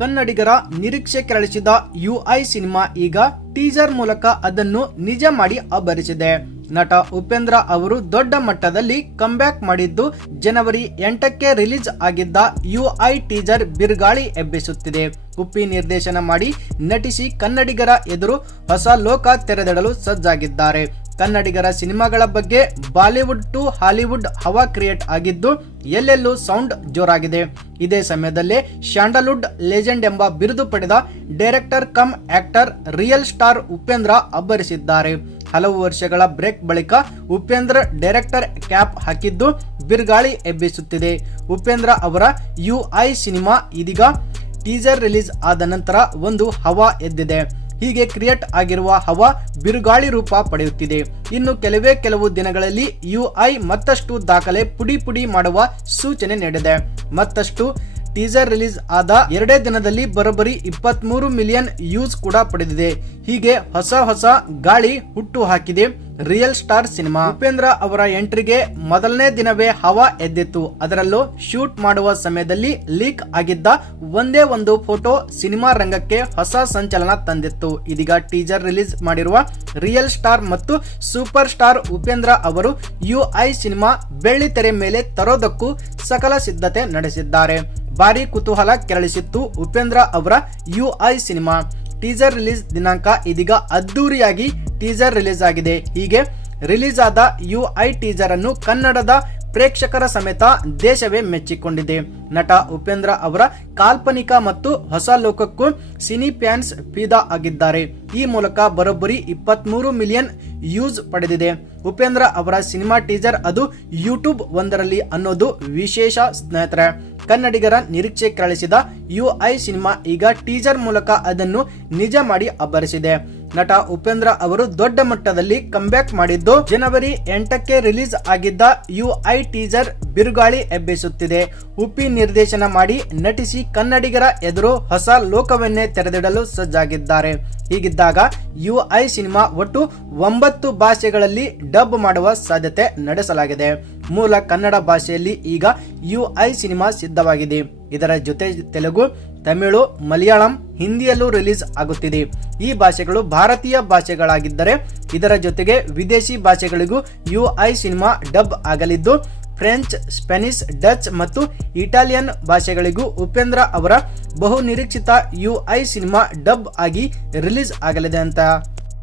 ಕನ್ನಡಿಗರ ನಿರೀಕ್ಷೆ ಕೆರಳಿಸಿದ UI cinema ಈಗ ಟೀಸರ್ ಮೂಲಕ ಅದನ್ನು ನಿಜ ಮಾಡಿ ಅಬ್ಬರಿಸಿದೆ. ನಟ ಉಪೇಂದ್ರ ಅವರು ದೊಡ್ಡ ಮಟ್ಟದಲ್ಲಿ ಕಂಬ್ಯಾಕ್ ಮಾಡಿದ್ದು ಜನವರಿ 8ಕ್ಕೆ ರಿಲೀಸ್ ಆಗಿದ್ದ ಯುಐ ಟೀಸರ್ ಬಿರುಗಾಳಿ ಎಬ್ಬಿಸುತ್ತಿದೆ. ಉಪ್ಪಿ ನಿರ್ದೇಶನ ಮಾಡಿ ನಟಿಸಿ ಕನ್ನಡಿಗರ ಎದುರು ಹೊಸ ಲೋಕ ತೆರೆದಿಡಲು ಸಜ್ಜಾಗಿದ್ದಾರೆ. ಕನ್ನಡಿಗರ ಸಿನಿಮಾಗಳ ಬಗ್ಗೆ ಬಾಲಿವುಡ್ ಟು ಹಾಲಿವುಡ್ ಹವಾ ಕ್ರಿಯೇಟ್ ಆಗಿದ್ದು ಎಲ್ಲೆಲ್ಲೂ ಸೌಂಡ್ ಜೋರಾಗಿದೆ. ಇದೇ ಸಮಯದಲ್ಲೇ ಸ್ಯಾಂಡಲ್ವುಡ್ ಲೆಜೆಂಡ್ ಎಂಬ ಬಿರುದು ಪಡೆದ director cum actor real star Upendra ಅಬ್ಬರಿಸಿದ್ದಾರೆ. ಹಲವು ವರ್ಷಗಳ ಬ್ರೇಕ್ ಬಳಿಕ ಉಪೇಂದ್ರ ಡೈರೆಕ್ಟರ್ ಕ್ಯಾಪ್ ಹಾಕಿದ್ದು ಬಿರುಗಾಳಿ ಎಬ್ಬಿಸುತ್ತಿದೆ. ಉಪೇಂದ್ರ ಅವರ ಯುಐ ಸಿನಿಮಾ ಇದೀಗ ಟೀಸರ್ ರಿಲೀಸ್ ಆದ ನಂತರ ಒಂದು ಹವಾ ಎದ್ದಿದೆ. ಹೀಗೆ ಕ್ರಿಯೇಟ್ ಆಗಿರುವ ಹವಾ ಬಿರುಗಾಳಿ ರೂಪ ಪಡೆಯುತ್ತಿದೆ. ಇನ್ನು ಕೆಲವು ದಿನಗಳಲ್ಲಿ ಯುಐ ಮತ್ತಷ್ಟು ದಾಖಲೆ ಪುಡಿ ಮಾಡುವ ಸೂಚನೆ ನೀಡಿದೆ. ಮತ್ತಷ್ಟು ಟೀಸರ್ ರಿಲೀಸ್ ಆದ 2 ದಿನದಲ್ಲಿ ಬರೋಬ್ಬರಿ 23 ಮಿಲಿಯನ್ ವ್ಯೂಸ್ ಕೂಡ ಪಡೆದಿದೆ. ಹೀಗೆ ಹೊಸ ಗಾಳಿ ಹುಟ್ಟು ಹಾಕಿದೆ ರಿಯಲ್ ಸ್ಟಾರ್ ಸಿನಿಮಾ. ಉಪೇಂದ್ರ ಅವರ ಎಂಟ್ರಿಗೆ ಮೊದಲನೇ ದಿನವೇ ಹವಾ ಎದ್ದಿತ್ತು. ಅದರಲ್ಲೂ ಶೂಟ್ ಮಾಡುವ ಸಮಯದಲ್ಲಿ ಲೀಕ್ ಆಗಿದ್ದ ಒಂದೇ ಒಂದು ಫೋಟೋ ಸಿನಿಮಾ ರಂಗಕ್ಕೆ ಹೊಸ ಸಂಚಲನ ತಂದಿತ್ತು. ಇದೀಗ ಟೀಸರ್ ರಿಲೀಸ್ ಮಾಡಿರುವ ರಿಯಲ್ ಸ್ಟಾರ್ ಮತ್ತು ಸೂಪರ್ ಸ್ಟಾರ್ ಉಪೇಂದ್ರ ಅವರು ಯುಐ ಸಿನಿಮಾ ಬೆಳ್ಳಿ ತೆರೆ ಮೇಲೆ ತರೋದಕ್ಕೂ ಸಕಲ ಸಿದ್ಧತೆ ನಡೆಸಿದ್ದಾರೆ. ಭಾರಿ ಕುತೂಹಲ ಕೆರಳಿಸಿತ್ತು ಉಪೇಂದ್ರ ಅವರ ಯುಐ ಸಿನಿಮಾ. ಟೀಸರ್ ರಿಲೀಸ್ ದಿನಾಂಕ ಇದೀಗ ಅದ್ದೂರಿಯಾಗಿ ಟೀಸರ್ ರಿಲೀಸ್ ಆಗಿದೆ. ಹೀಗೆ ರಿಲೀಸ್ ಆದ ಯುಐ ಟೀಸರ್ ಅನ್ನು ಕನ್ನಡದ ಪ್ರೇಕ್ಷಕರ ಸಮೇತ ದೇಶವೇ ಮೆಚ್ಚಿಕೊಂಡಿದೆ. ನಟ ಉಪೇಂದ್ರ ಅವರ ಕಾಲ್ಪನಿಕ ಮತ್ತು ಹೊಸ ಲೋಕಕ್ಕೂ ಸಿನಿ ಫ್ಯಾನ್ಸ್ ಫಿದಾ ಆಗಿದ್ದಾರೆ. ಈ ಮೂಲಕ ಬರೋಬ್ಬರಿ 23 ಮಿಲಿಯನ್ ವ್ಯೂಸ್ ಪಡೆದಿದೆ. ಉಪೇಂದ್ರ ಅವರ ಸಿನಿಮಾ ಟೀಸರ್ ಅದು ಯೂಟ್ಯೂಬ್ ಒಂದರಲ್ಲಿ ಅನ್ನೋದು ವಿಶೇಷ ಸ್ನೇಹಿತರೆ. ಕನ್ನಡಿಗರ ನಿರೀಕ್ಷೆ ಕೆರಳಿಸಿದ ಯುಐ ಸಿನಿಮಾ ಈಗ ಟೀಸರ್ ಮೂಲಕ ಅದನ್ನು ನಿಜ ಮಾಡಿ ಅಬ್ಬರಿಸಿದೆ. ನಟ ಉಪೇಂದ್ರ ಅವರು ದೊಡ್ಡ ಮಟ್ಟದಲ್ಲಿ ಕಂಬ್ಯಾಕ್ ಮಾಡಿದ್ದು ಜನವರಿ 8ಕ್ಕೆ ರಿಲೀಸ್ ಆಗಿದ್ದ ಯುಐ ಟೀಸರ್ ಬಿರುಗಾಳಿ ಎಬ್ಬಿಸುತ್ತಿದೆ. ಉಪ್ಪಿ ನಿರ್ದೇಶನ ಮಾಡಿ ನಟಿಸಿ ಕನ್ನಡಿಗರ ಎದುರು ಹೊಸ ಲೋಕವನ್ನೇ ತೆರೆದಿಡಲು ಸಜ್ಜಾಗಿದ್ದಾರೆ. ಹೀಗಿದ್ದಾಗ ಯುಐ ಸಿನಿಮಾ ಒಟ್ಟು 9 ಭಾಷೆಗಳಲ್ಲಿ ಡಬ್ ಮಾಡುವ ಸಾಧ್ಯತೆ ನಡೆಸಲಾಗಿದೆ. ಮೂಲ ಕನ್ನಡ ಭಾಷೆಯಲ್ಲಿ ಈಗ ಯುಐ ಸಿನಿಮಾ ಸಿದ್ಧವಾಗಿದೆ. ಇದರ ಜೊತೆ ತೆಲುಗು, ತಮಿಳು, ಮಲಯಾಳಂ, ಹಿಂದಿಯಲ್ಲೂ ರಿಲೀಸ್ ಆಗುತ್ತಿದೆ. ಈ ಭಾಷೆಗಳು ಭಾರತೀಯ ಭಾಷೆಗಳಾಗಿದ್ದರೆ ಇದರ ಜೊತೆಗೆ ವಿದೇಶಿ ಭಾಷೆಗಳಿಗೂ ಯುಐ ಸಿನಿಮಾ ಡಬ್ ಆಗಲಿದ್ದು ಫ್ರೆಂಚ್, ಸ್ಪ್ಯಾನಿಷ್, ಡಚ್ ಮತ್ತು ಇಟಾಲಿಯನ್ ಭಾಷೆಗಳಿಗೂ ಉಪೇಂದ್ರ ಅವರ ಬಹು ನಿರೀಕ್ಷಿತ ಯುಐ ಸಿನಿಮಾ ಡಬ್ ಆಗಿ ರಿಲೀಸ್ ಆಗಲಿದೆ ಅಂತ